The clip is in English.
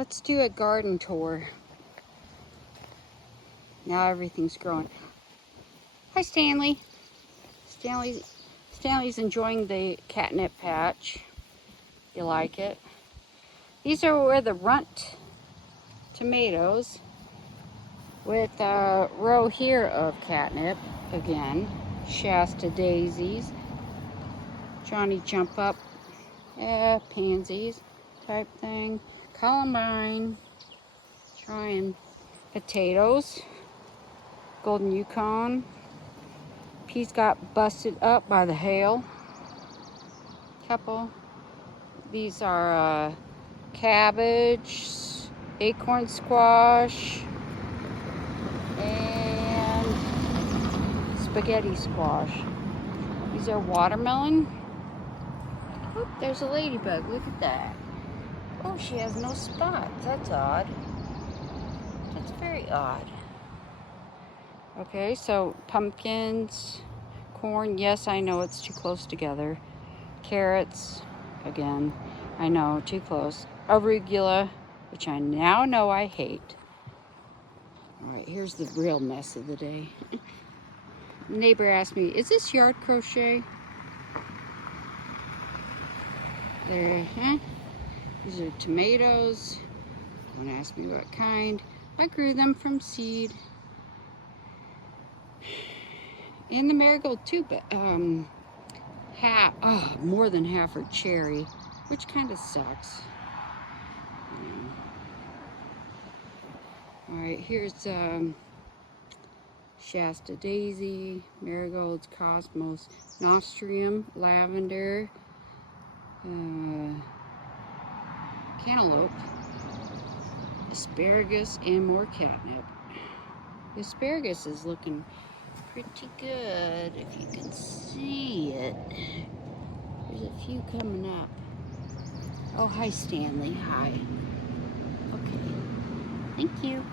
Let's do a garden tour. Now everything's growing. Hi, Stanley. Stanley's enjoying the catnip patch. You like it? These are where the runt tomatoes with a row here of catnip again. Shasta daisies. Johnny jump up. Pansies type thing. Columbine. Trying potatoes. Golden Yukon. Peas got busted up by the hail. Couple. These are cabbage, acorn squash, and spaghetti squash. These are watermelon. Oop, there's a ladybug. Look at that. Oh, she has no spots. That's odd. That's very odd. Okay, so pumpkins, corn. Yes, I know it's too close together. Carrots. Again, I know, too close. Arugula, which I now know I hate. All right, here's the real mess of the day. The neighbor asked me, is this yard crochet? There, huh? These are tomatoes. Don't ask me what kind. I grew them from seed. And the marigold too, but more than half are cherry, which kind of sucks. All right, here's Shasta daisy, marigolds, cosmos, nostrium, lavender, cantaloupe, asparagus, and more catnip. The asparagus is looking pretty good, if you can see it. There's a few coming up. Oh, hi, Stanley. Hi. Okay. Thank you.